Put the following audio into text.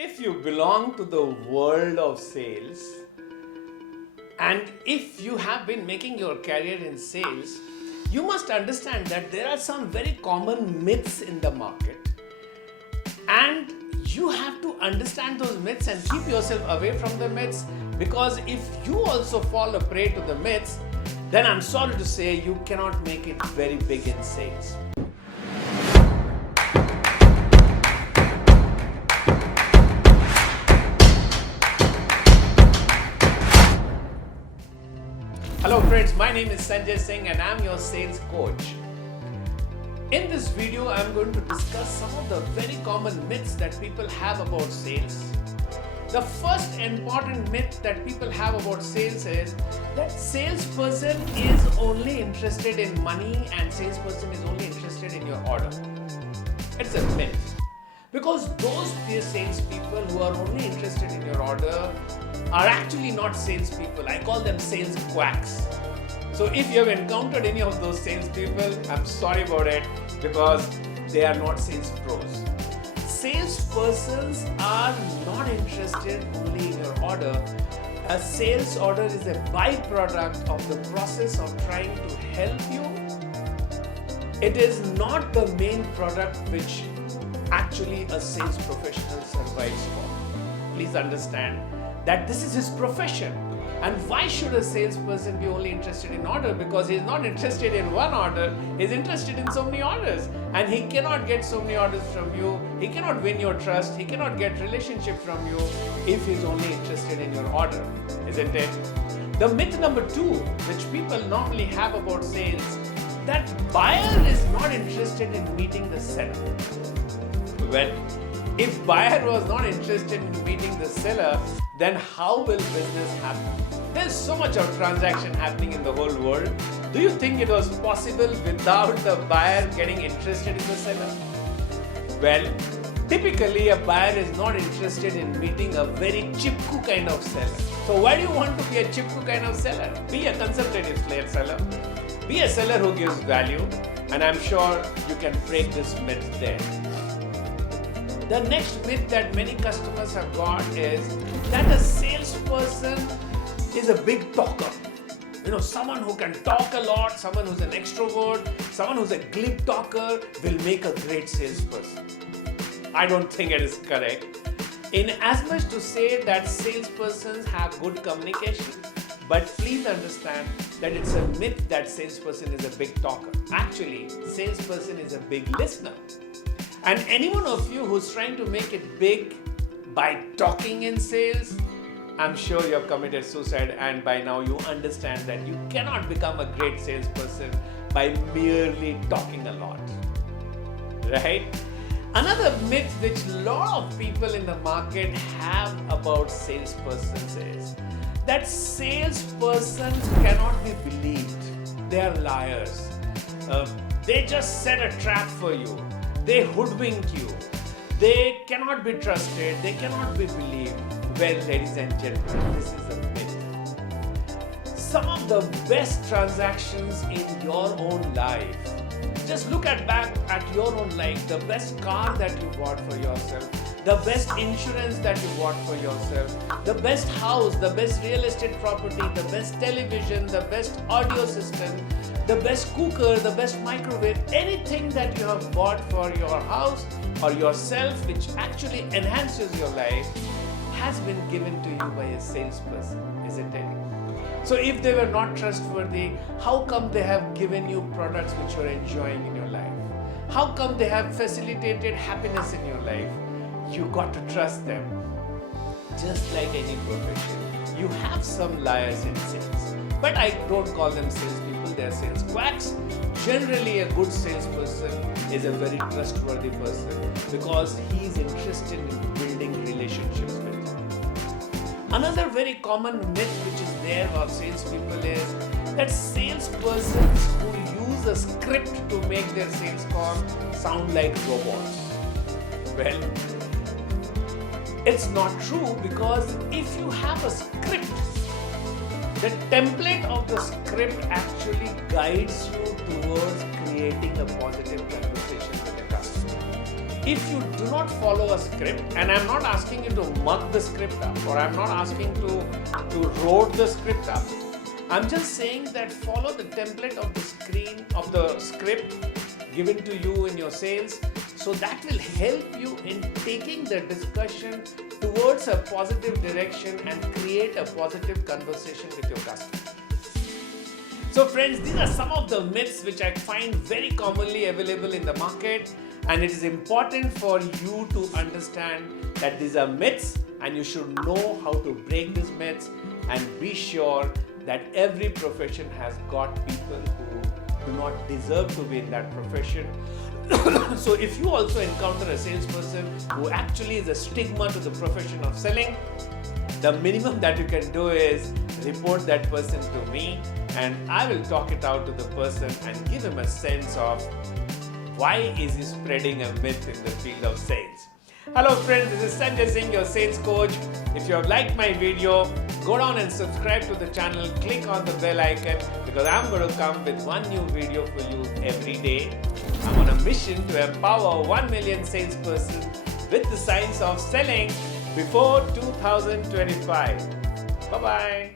If you belong to the world of sales and if you have been making your career in sales, you must understand that there are some very common myths in the market. And you have to understand those myths and keep yourself away from the myths, because if you also fall a prey to the myths, then I'm sorry to say you cannot make it very big in sales. Hello friends, my name is Sanjay Singh and I'm your sales coach. In this video, I'm going to discuss some of the very common myths that people have about sales. The first important myth that people have about sales is that salesperson is only interested in money and salesperson is only interested in your order. It's a myth. Because those salespeople who are only interested in your order are actually not salespeople. I call them sales quacks. So if you have encountered any of those salespeople, I'm sorry about it, because they are not sales pros. Salespersons are not interested only in your order. A sales order is a byproduct of the process of trying to help you. It is not the main product which actually a sales professional survives for. Please understand that this is his profession. And why should a salesperson be only interested in order? Because he's not interested in one order, he's interested in so many orders. And he cannot get so many orders from you, he cannot win your trust, he cannot get relationship from you if he's only interested in your order, isn't it? The myth number 2, which people normally have about sales, that buyer is not interested in meeting the seller. Well, if buyer was not interested in meeting the seller, then how will business happen? There's so much of transaction happening in the whole world. Do you think it was possible without the buyer getting interested in the seller? Well, typically a buyer is not interested in meeting a very chipku kind of seller. So why do you want to be a chipku kind of seller? Be a consultative seller. Be a seller who gives value, and I'm sure you can break this myth there. The next myth that many customers have got is that a salesperson is a big talker. You know, someone who can talk a lot, someone who's an extrovert, someone who's a glib talker will make a great salesperson. I don't think it is correct. In as much to say that salespersons have good communication, but please understand that it's a myth that salesperson is a big talker. Actually, salesperson is a big listener. And any one of you who's trying to make it big by talking in sales, I'm sure you have committed suicide, and by now you understand that you cannot become a great salesperson by merely talking a lot. Right? Another myth which a lot of people in the market have about salespersons is that salespersons cannot be believed. They are liars. They just set a trap for you. They hoodwink you. They cannot be trusted. They cannot be believed. Well, ladies and gentlemen, this is a myth. Some of the best transactions in your own life, just look back at your own life, the best car that you bought for yourself, the best insurance that you bought for yourself, the best house, the best real estate property, the best television, the best audio system, the best cooker, the best microwave, anything that you have bought for your house or yourself which actually enhances your life has been given to you by a salesperson, isn't it? So if they were not trustworthy, how come they have given you products which you are enjoying in your life? How come they have facilitated happiness in your life? You got to trust them. Just like any profession, you have some liars in sales. But I don't call them salespeople, they are sales quacks. Generally, a good salesperson is a very trustworthy person because he is interested in building relationships with you. Another very common myth which is there of salespeople is that salespersons who use a script to make their sales call sound like robots. Well, it's not true, because if you have a script, the template of the script actually guides you towards creating a positive conversation with the customer. if you do not follow a script, and I'm not asking you to mug the script up, or I'm not asking to road the script up. I'm just saying that follow the template of the script given to you in your sales, so that will help you in taking the discussion towards a positive direction and create a positive conversation with your customer. So friends, these are some of the myths which I find very commonly available in the market, and it is important for you to understand that these are myths and you should know how to break these myths, and be sure that every profession has got people who do not deserve to be in that profession. So if you also encounter a salesperson who actually is a stigma to the profession of selling, the minimum that you can do is report that person to me, and I will talk it out to the person and give him a sense of why is he spreading a myth in the field of sales. Hello friends, this is Sanjay Singh, your sales coach. If you have liked my video, go down and subscribe to the channel, click on the bell icon, because I'm going to come with one new video for you every day. I'm on a mission to empower 1 million salespersons with the science of selling before 2025. Bye-bye.